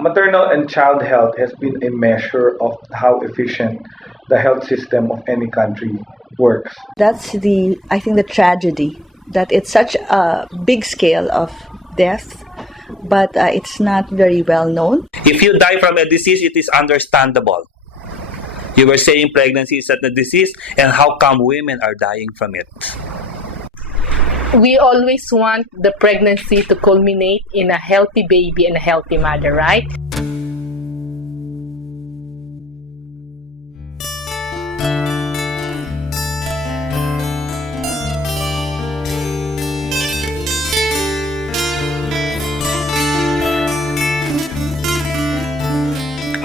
Maternal and child health has been a measure of how efficient the health system of any country works. That's I think the tragedy, that it's such a big scale of death, but it's not very well known. If you die from a disease, it is understandable. You were saying pregnancy is not a disease, and how come women are dying from it? We always want the pregnancy to culminate in a healthy baby and a healthy mother, right?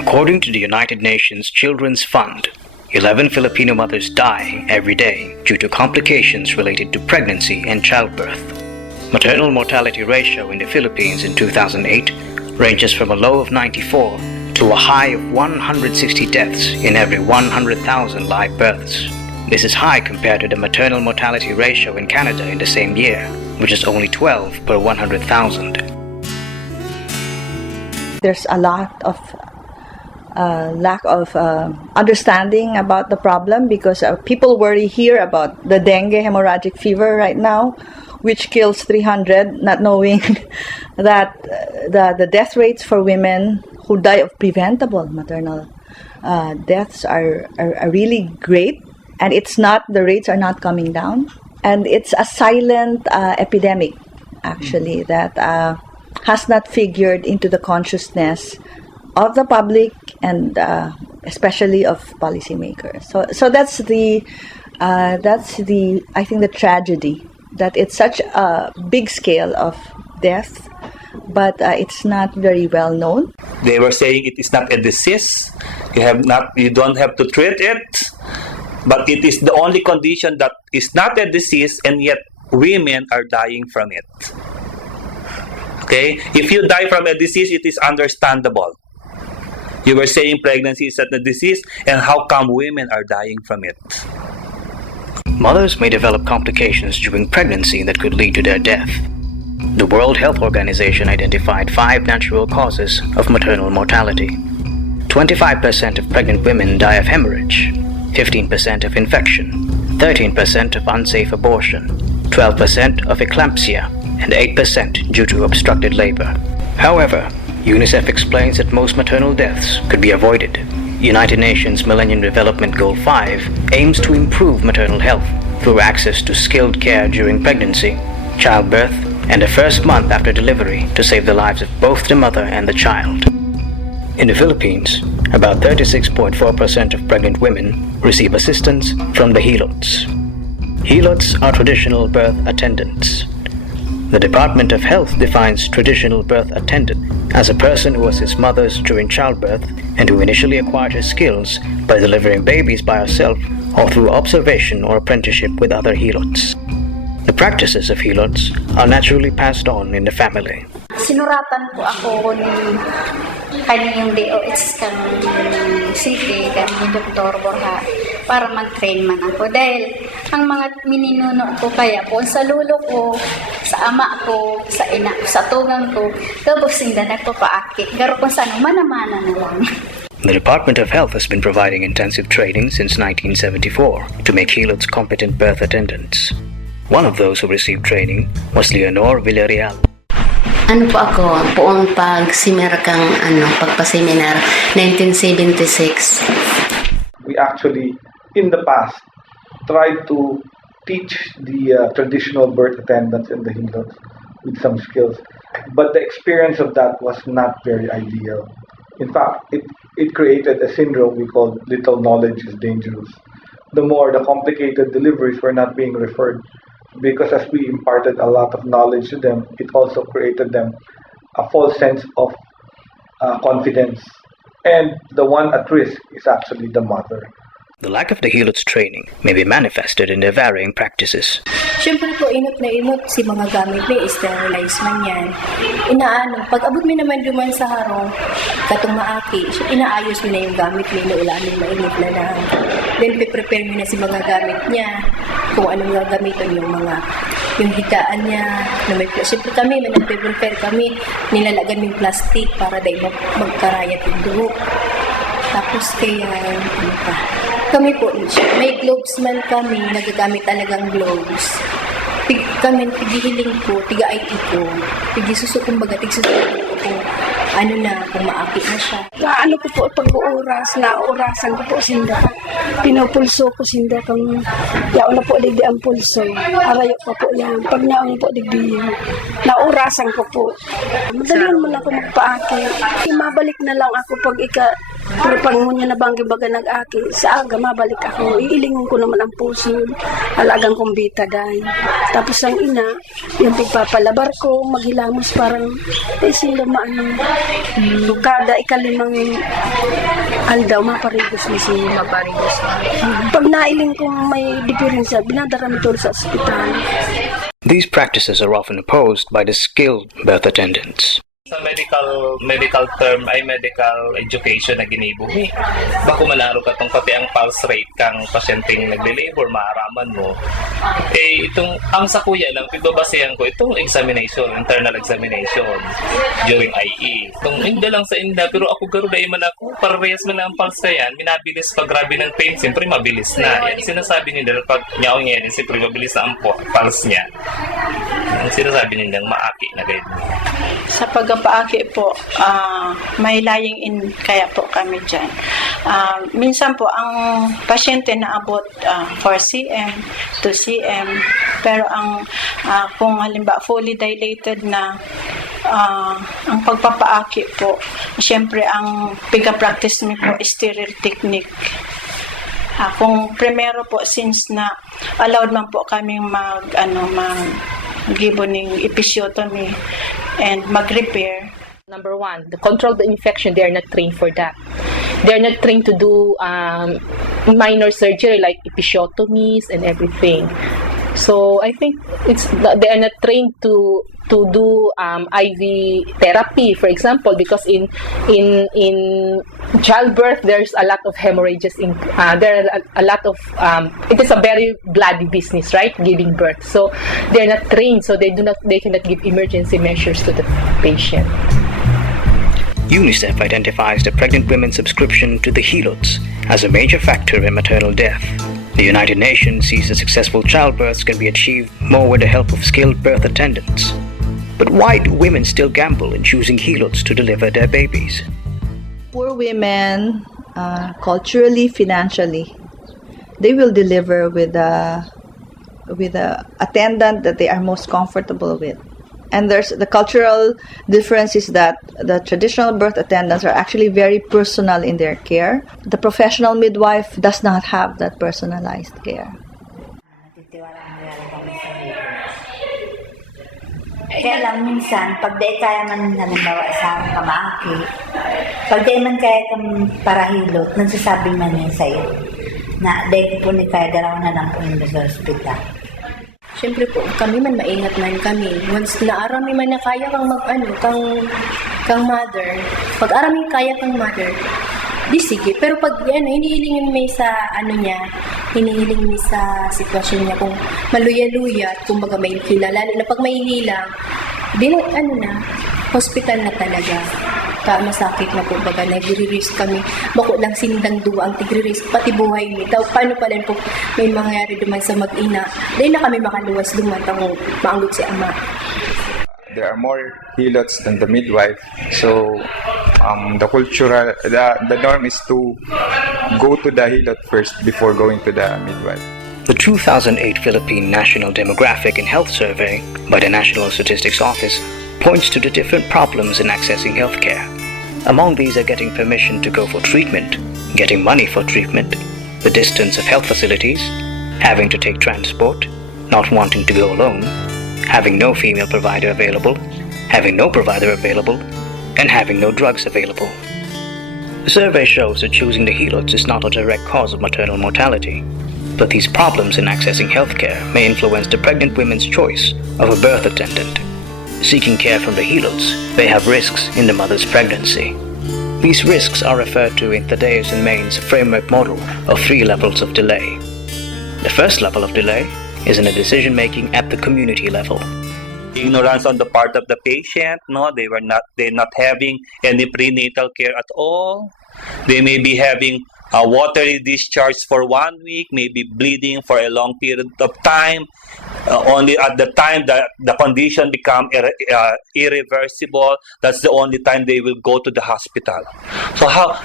According to the United Nations Children's Fund, 11 Filipino mothers die every day due to complications related to pregnancy and childbirth. Maternal mortality ratio in the Philippines in 2008 ranges from a low of 94 to a high of 160 deaths in every 100,000 live births. This is high compared to the maternal mortality ratio in Canada in the same year, which is only 12 per 100,000. There's a lot of lack of understanding about the problem, because people worry here about the dengue hemorrhagic fever right now, which kills 300, not knowing that the death rates for women who die of preventable maternal deaths are really great, and the rates are not coming down, and it's a silent epidemic actually that has not figured into the consciousness of the public and especially of policymakers. So that's I think the tragedy, that it's such a big scale of death, but it's not very well known. They were saying it is not a disease. You don't have to treat it, but it is the only condition that is not a disease, and yet women are dying from it. Okay? If you die from a disease, it is understandable. You were saying pregnancy is not a disease, and how come women are dying from it? Mothers may develop complications during pregnancy that could lead to their death. The World Health Organization identified 5 natural causes of maternal mortality. 25% of pregnant women die of hemorrhage, 15% of infection, 13% of unsafe abortion, 12% of eclampsia, and 8% due to obstructed labor. However, UNICEF explains that most maternal deaths could be avoided. United Nations Millennium Development Goal 5 aims to improve maternal health through access to skilled care during pregnancy, childbirth, and the first month after delivery to save the lives of both the mother and the child. In the Philippines, about 36.4% of pregnant women receive assistance from the helots. Helots are traditional birth attendants. The Department of Health defines traditional birth attendant as a person who assists mothers during childbirth and who initially acquired her skills by delivering babies by herself or through observation or apprenticeship with other helots. The practices of helots are naturally passed on in the family. Sinuratan po ako ni kanyang DOH kang city, kanyang Dr. Borja, para mag-train man ako. Dahil ang mga mininuno ko kaya po, sa lulo ko, sa ama ko, sa ina ko, sa tugang ko, tapos hindi nagpapaakit. Garo kung saan, manamana na lang. The Department of Health has been providing intensive training since 1974 to make helots competent birth attendants. One of those who received training was Leonor Villarreal. Ano po ako, poong pag-seminar pagpa-seminar, 1976. We actually, in the past, tried to teach the traditional birth attendants and the helots with some skills, but the experience of that was not very ideal. In fact, it created a syndrome we called little knowledge is dangerous. The complicated deliveries were not being referred, because as we imparted a lot of knowledge to them, it also created them a false sense of confidence. And the one at risk is actually the mother. The lack of the helots training may be manifested in their varying practices. Siyempre po, inot na inot si mga gamit may sterilize man yan. Pag abot mi naman duman sa harong, katong maaki, inaayos mi na yung gamit mi na ulamin mainit na na. Then, prepare mi na si mga gamit niya, kung anong gagamitin yung mga yung higaan niya, na may siyempre kami, may nagpe-prepare kami, nilalagan yung plastic para dahil magkarayat yung dugo. Tapos kaya, ano pa, kami po, may gloves man kami, nagagamit talagang gloves. Kami, tigihiling ko, tiga-IT ko, tigisusuko, kumbaga, tigisusuko ko kung ano na, kung maakit na siya. Ano ko po, pag-uuras, naurasan ko po sinda. Pinupulso ko sinda kung yaon na po digdi ang pulso. Arayo pa po yan. Pag naon po digdi yan. Naurasan ko po. Madalian mo na ako magpaakit. Mabalik na lang ako pag pero pag ngunya na banggi baga nag-aki, sa aga mabalik ako. Iilingon ko naman ang puso. Alagang kong bitaday. Tapos ang ina, yung pagpapalabar ko, maghilamos parang, sila maano, kada ikalimang aldaw, maparigos ni siya. Maparigos. Pag nailing kong may diferensya, binadarami ito sa ospital. These practices are often opposed by the skilled birth attendants. Sa medical term ay medical education na ginibuhi. Bako manaro ka tong pati ang pulse rate kang pasyenteng nagle-labor, maaraman mo. Itong ang sa kuya lang, pibabasehan ko itong examination, internal examination during IE. Itong inda lang sa inda, pero ako garo dahil man ako, parehas man ang pulse na yan, minabilis pag grabe ng pain, siyempre mabilis na. Yan sinasabi nila, pag nyaong yan, siyempre mabilis na ang pulse niya. Ang sinasabi nilang maaki na ganyan. Sa pagpapaaki po, may lying in kaya po kami dyan. Minsan po, ang pasyente naabot 4 cm, 2 cm, pero kung halimbawa fully dilated na, ang pagpapaaki po, siyempre ang piga-practice mi po is sterile technique. Kung primero po, since na allowed man po kaming mag-gibo ng episiotomy and mag-repair. Number one, to control the infection, they are not trained for that. They are not trained to do minor surgery like episiotomies and everything. So I think they are not trained to do IV therapy, for example, because in childbirth there's a lot of hemorrhages. There are a lot of it is a very bloody business, right? Giving birth. So they're not trained, so they cannot give emergency measures to the patient. UNICEF identifies the pregnant women's subscription to the helots as a major factor in maternal death. The United Nations sees that successful childbirths can be achieved more with the help of skilled birth attendants. But why do women still gamble in choosing helots to deliver their babies? Poor women, culturally, financially, they will deliver with a attendant that they are most comfortable with. And there's the cultural difference is that the traditional birth attendants are actually very personal in their care. The professional midwife does not have that personalized care. Kaya lang minsan, pag di kaya man halimbawa sa kamaaki, pag di man kaya kang parahilot, nagsasabi man niya sa'yo na di po ni kaya dalaw na lang po yung sa hospital. Siyempre po, kami man maingat man kami. Once na arami man na kaya kang mother, pag arami kaya kang mother, di sige. Pero pag hinihilingin may sa hinihiling mo sa sitwasyon niya kung maluya-luya at kumbaga may hila, lalo na pag may hila, di na, hospital na talaga. Masakit na po baga, nag-risk kami. Bako lang sinindang duwa ang tigre-risk, pati buhay ni. Paano pala po may mangyari duman sa mag-ina. Dahil na kami makaluwas duman, tango maanggot si ama. There are more helots than the midwife. So, the norm is to go to the helot first before going to the midwife. The 2008 Philippine National Demographic and Health Survey by the National Statistics Office points to the different problems in accessing healthcare. Among these are getting permission to go for treatment, getting money for treatment, the distance of health facilities, having to take transport, not wanting to go alone, having no female provider available, having no provider available, and having no drugs available. The survey shows that choosing the helots is not a direct cause of maternal mortality, but these problems in accessing healthcare may influence the pregnant women's choice of a birth attendant. Seeking care from the helots may have risks in the mother's pregnancy. These risks are referred to in Thaddeus and Main's framework model of 3 levels of delay. The first level of delay is in the decision-making at the community level. Ignorance on the part of the patient, no, they're not having any prenatal care at all. They may be having a watery discharge for 1 week, maybe bleeding for a long period of time. Only at the time that the condition become irreversible, that's the only time they will go to the hospital. So how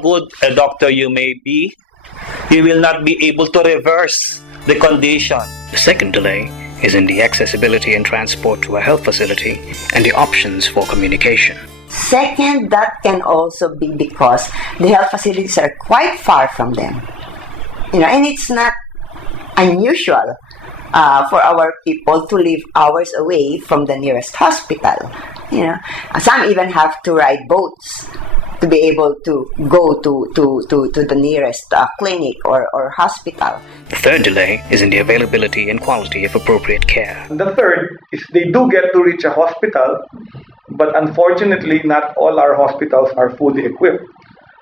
good a doctor you may be, you will not be able to reverse the condition. The second delay is in the accessibility and transport to a health facility and the options for communication. Second, that can also be because the health facilities are quite far from them. And it's not unusual for our people to live hours away from the nearest hospital. Some even have to ride boats to be able to go to the nearest clinic or hospital. The third delay is in the availability and quality of appropriate care. The third is they do get to reach a hospital, but unfortunately not all our hospitals are fully equipped.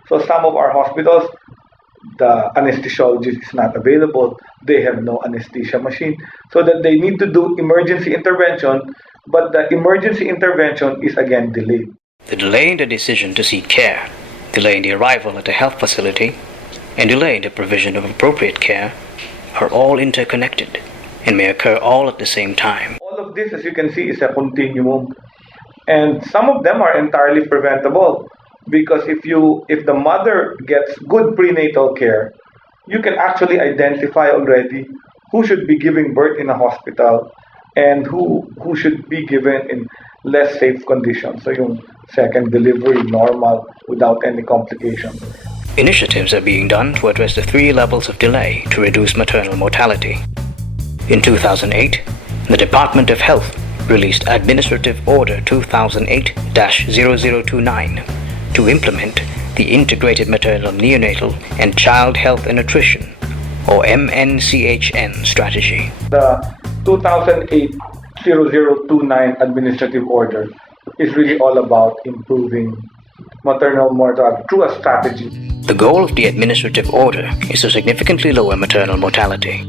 So some of our hospitals, the anesthesiologist is not available, they have no anesthesia machine, so that they need to do emergency intervention, but the emergency intervention is again delayed. The delay in the decision to seek care, delay in the arrival at a health facility, and delay in the provision of appropriate care are all interconnected and may occur all at the same time. All of this, as you can see, is a continuum, and some of them are entirely preventable, because if the mother gets good prenatal care, you can actually identify already who should be giving birth in a hospital and who should be given in less safe conditions. So yung second delivery, normal, without any complications. Initiatives are being done to address the 3 levels of delay to reduce maternal mortality. In 2008, the Department of Health released Administrative Order 2008-0029 to implement the Integrated Maternal, Neonatal and Child Health and Nutrition, or MNCHN strategy. The 2008-0029 Administrative Order is really all about improving maternal mortality through a strategy. The goal of the administrative order is to significantly lower maternal mortality.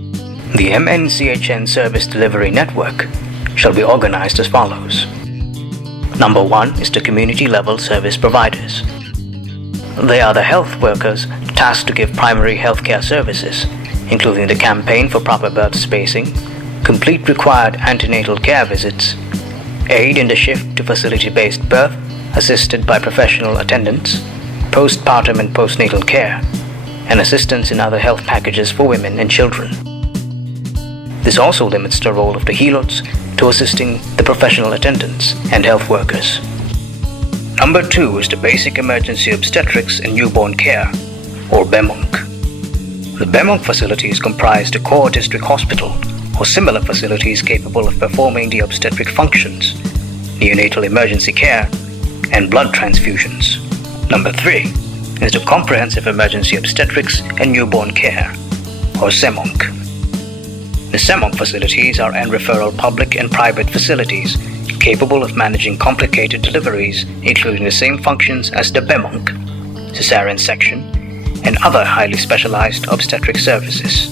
The MNCHN service delivery network shall be organized as follows. Number 1 is the community-level service providers. They are the health workers tasked to give primary healthcare services, including the campaign for proper birth spacing, complete required antenatal care visits, aid in the shift to facility-based birth assisted by professional attendants, postpartum and postnatal care, and assistance in other health packages for women and children. This also limits the role of the helots to assisting the professional attendants and health workers. Number 2 is the basic emergency obstetrics and newborn care, or BEMONC. The BEMONC facilities comprise the core district hospital or similar facilities capable of performing the obstetric functions, neonatal emergency care, and blood transfusions. Number 3 is the comprehensive emergency obstetrics and newborn care, or CEMONC. The CEMONC facilities are referral public and private facilities capable of managing complicated deliveries, including the same functions as the BEMONC, cesarean section, and other highly specialized obstetric services.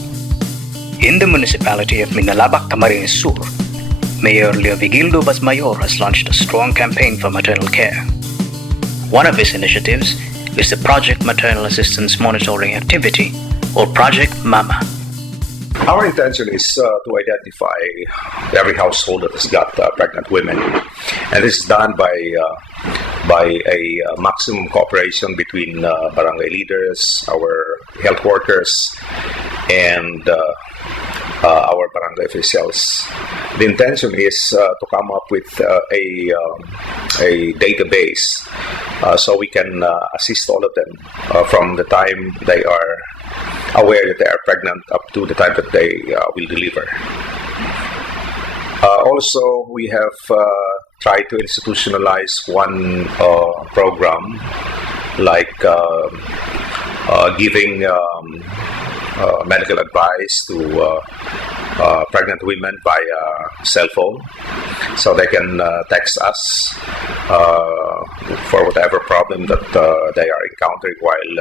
In the municipality of Minalabak, Camarines Sur, Mayor Leovigildo Basmayor has launched a strong campaign for maternal care. One of his initiatives is the Project Maternal Assistance Monitoring Activity, or Project MAMA. Our intention is to identify every household that has got pregnant women, and this is done by a maximum cooperation between barangay leaders, our health workers, and our barangay officials. The intention is to come up with a database so we can assist all of them from the time they are aware that they are pregnant up to the time that they will deliver. Also, we have tried to institutionalize one program like giving medical advice to pregnant women via cell phone, so they can text us for whatever problem that they are encountering while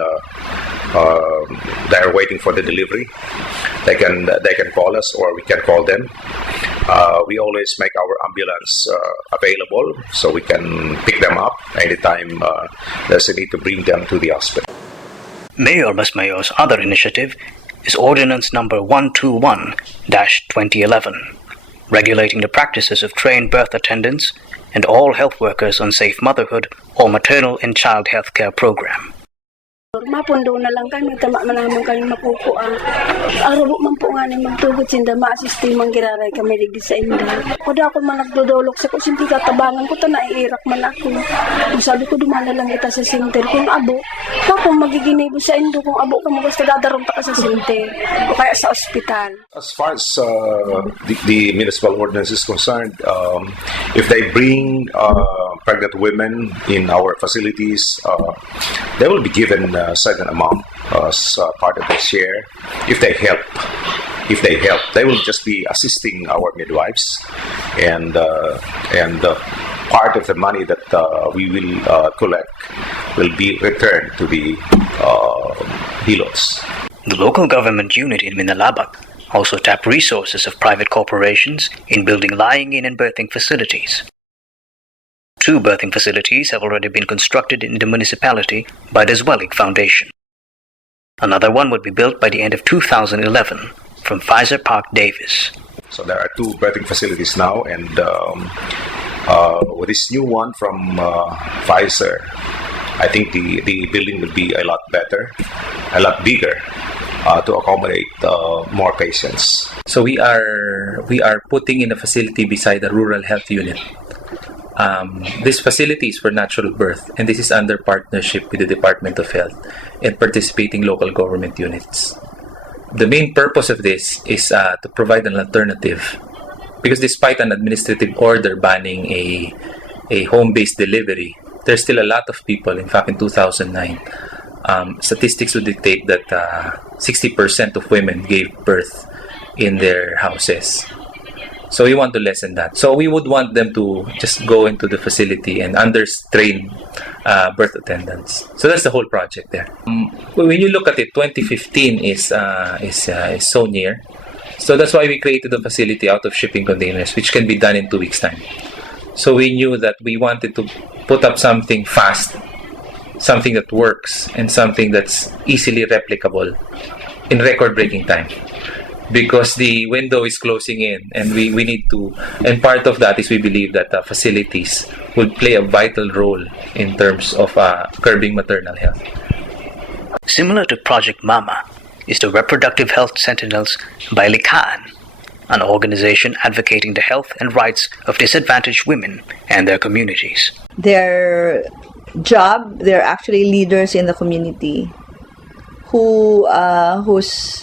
they are waiting for the delivery. They can call us, or we can call them. We always make our ambulance available, so we can pick them up anytime there's a need to bring them to the hospital. Mayor Basmayo's other initiative is Ordinance Number 121-2011, regulating the practices of trained birth attendants and all health workers on safe motherhood or maternal and child health care program. Mapundo na lang kami, tama man naman kami mapupuan. Araw man po nga ni magtugod sinda, ma-asistimang giraray kami ligdi sa inda. Kuda ako man nagdodolok sa ko, simple katabangan ko, ta naiirak man ako. Kung sabi ko, dumana lang kita sa sinter. Kung abo, kung magiginibo sa indo, kung abo ka mo, basta dadarong ka sa sinter. O kaya sa ospital. As far as the municipal ordinance is concerned, if they bring pregnant women in our facilities, they will be given a certain amount as part of the share. If they help, they will just be assisting our midwives, and part of the money that we will collect will be returned to the helots. The local government unit in Minalabak also tapped resources of private corporations in building lying-in and birthing facilities. 2 birthing facilities have already been constructed in the municipality by the Zwellig Foundation. Another one would be built by the end of 2011 from Pfizer Park Davis. So there are 2 birthing facilities now, and with this new one from Pfizer, I think the building will be a lot better, a lot bigger, to accommodate more patients. So we are putting in a facility beside the rural health unit. This facility is for natural birth, and this is under partnership with the Department of Health and participating local government units. The main purpose of this is to provide an alternative, because despite an administrative order banning a home-based delivery, there's still a lot of people. In fact, in 2009, statistics would dictate that 60% of women gave birth in their houses. So we want to lessen that. So we would want them to just go into the facility and train birth attendants. So that's the whole project there. When you look at it, 2015 is so near. So that's why we created the facility out of shipping containers, which can be done in 2 weeks' time. So we knew that we wanted to put up something fast, something that works, and something that's easily replicable in record-breaking time. Because the window is closing in, and we need to, and part of that is we believe that facilities will play a vital role in terms of curbing maternal health. Similar to Project Mama is the Reproductive Health Sentinels by Likaan, an organization advocating the health and rights of disadvantaged women and their communities. Their job, they're actually leaders in the community whose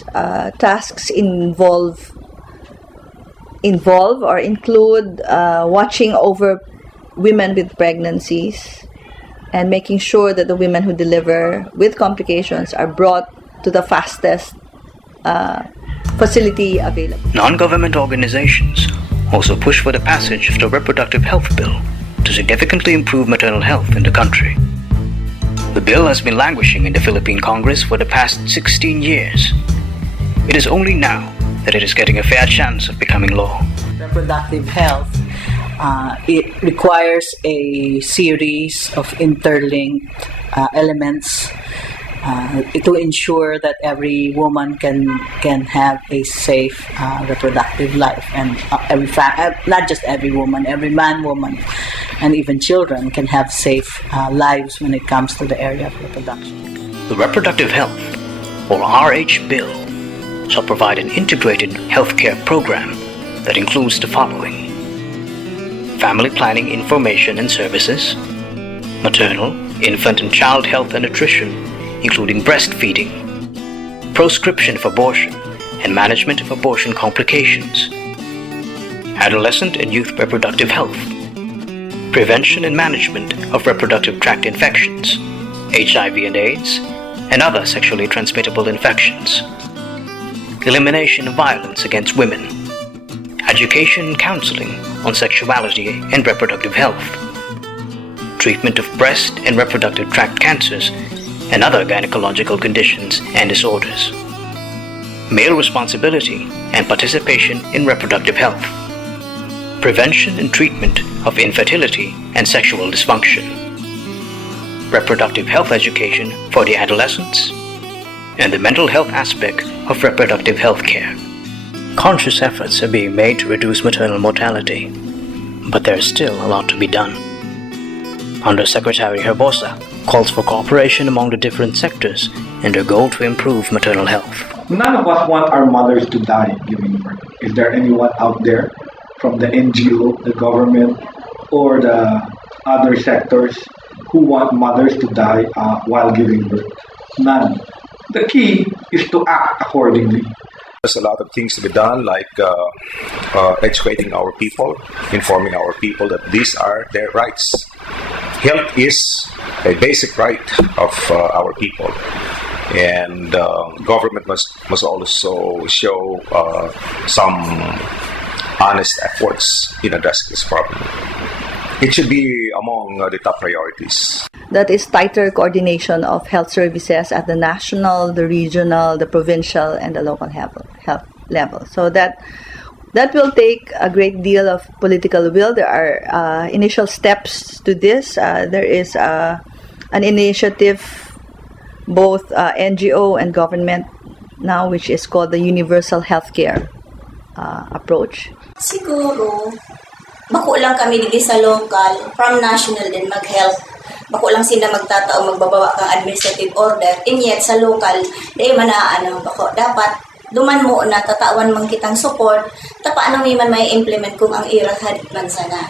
tasks involve or include watching over women with pregnancies and making sure that the women who deliver with complications are brought to the fastest facility available. Non-government organizations also push for the passage of the Reproductive Health Bill to significantly improve maternal health in the country. The bill has been languishing in the Philippine Congress for the past 16 years. It is only now that it is getting a fair chance of becoming law. Reproductive health, it requires a series of interlinked elements to ensure that every woman can have a safe reproductive life, and not just every woman, every man, woman, and even children can have safe lives when it comes to the area of reproduction. The Reproductive Health, or RH Bill, shall provide an integrated healthcare program that includes the following: family planning information and services, maternal, infant and child health and nutrition, including breastfeeding, proscription of abortion and management of abortion complications, adolescent and youth reproductive health, prevention and management of reproductive tract infections, HIV and AIDS, and other sexually transmittable infections, elimination of violence against women, education and counseling on sexuality and reproductive health, treatment of breast and reproductive tract cancers and other gynecological conditions and disorders, male responsibility and participation in reproductive health, prevention and treatment of infertility and sexual dysfunction, reproductive health education for the adolescents, and the mental health aspect of reproductive health care. Conscious efforts are being made to reduce maternal mortality, but there is still a lot to be done. Undersecretary Herbosa calls for cooperation among the different sectors in their goal to improve maternal health. None of us want our mothers to die giving birth. Is there anyone out there from the NGO, the government, or the other sectors who want mothers to die while giving birth? None. The key is to act accordingly. There's a lot of things to be done, like educating our people, informing our people that these are their rights. Health is a basic right of our people, and government must also show some honest efforts in addressing this problem. It should be among the top priorities. That is tighter coordination of health services at the national, the regional, the provincial, and the local health level. So that will take a great deal of political will. There are initial steps to this. There is an initiative, both NGO and government now, which is called the Universal Healthcare approach. Siguro, bako lang kami dito sa local, from national din mag-health. Bako lang sila magtatao, magbabawa kang administrative order. And yet, sa local, di man bako, dapat duman mo na tatawan man kitang support, tapaan naman man may implement kung ang irang hadit man sana.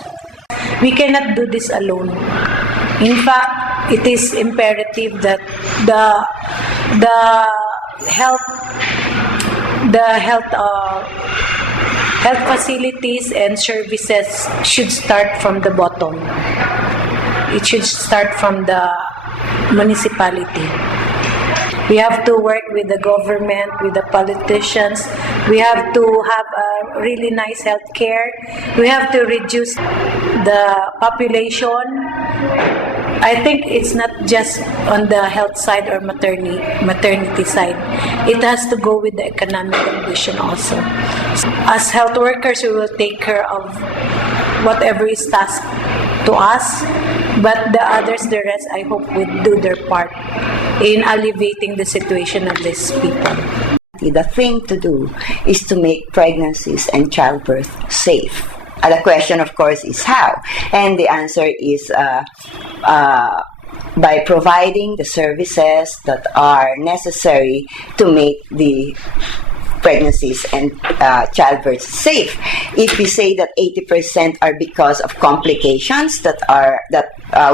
We cannot do this alone. In fact, it is imperative that the health facilities and services should start from the bottom. It should start from the municipality. We have to work with the government, with the politicians. We have to have a really nice health care. We have to reduce the population. I think it's not just on the health side or maternity side. It has to go with the economic condition also. As health workers, we will take care of whatever is tasked to us, but the others, the rest, I hope will do their part in alleviating the situation of these people. The thing to do is to make pregnancies and childbirth safe. The question, of course, is how. And the answer is by providing the services that are necessary to make the pregnancies and childbirth safe. If we say that 80% are because of complications that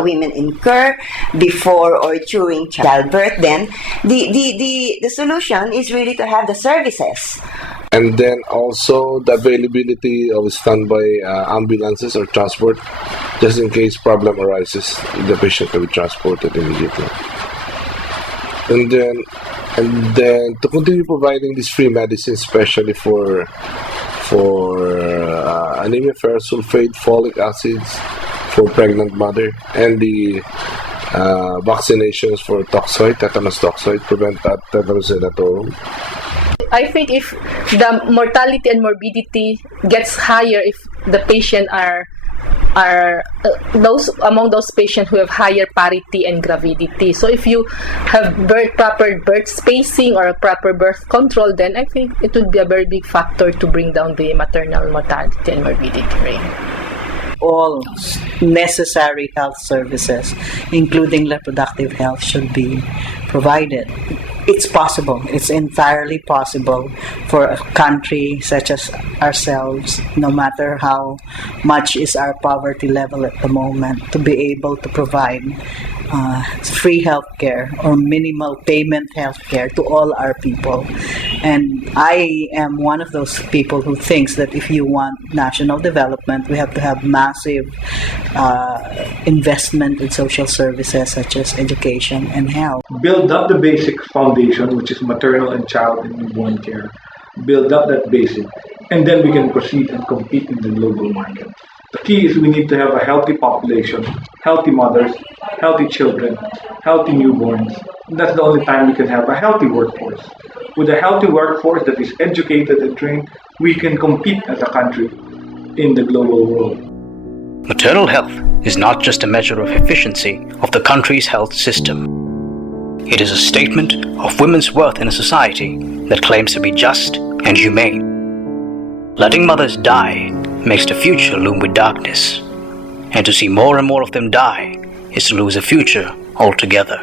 women incur before or during childbirth, then the solution is really to have the services. And then also the availability of standby ambulances or transport, just in case problem arises, the patient can be transported immediately. And then to continue providing this free medicine, especially for anemia, ferrous sulfate, folic acids for pregnant mother, and the vaccinations for toxoid, tetanus toxoid, prevent tetanus enatorum. I think if the mortality and morbidity gets higher if the patient are those among those patients who have higher parity and gravidity. So if you have proper birth spacing or proper birth control, then I think it would be a very big factor to bring down the maternal mortality and morbidity rate. All necessary health services, including reproductive health, should be provided. It's possible. It's entirely possible for a country such as ourselves, no matter how much is our poverty level at the moment, to be able to provide free healthcare or minimal payment healthcare to all our people. And I am one of those people who thinks that if you want national development, we have to have massive investment in social services such as education and health. Build up the basic foundation, which is maternal and child and newborn care. Build up that basic, and then we can proceed and compete in the global market. The key is we need to have a healthy population, healthy mothers, healthy children, healthy newborns, That's the only time we can have a healthy workforce. With a healthy workforce that is educated and trained, we can compete as a country in the global world. Maternal health is not just a measure of efficiency of the country's health system. It is a statement of women's worth in a society that claims to be just and humane. Letting mothers die makes the future loom with darkness, and to see more and more of them die is to lose a future altogether.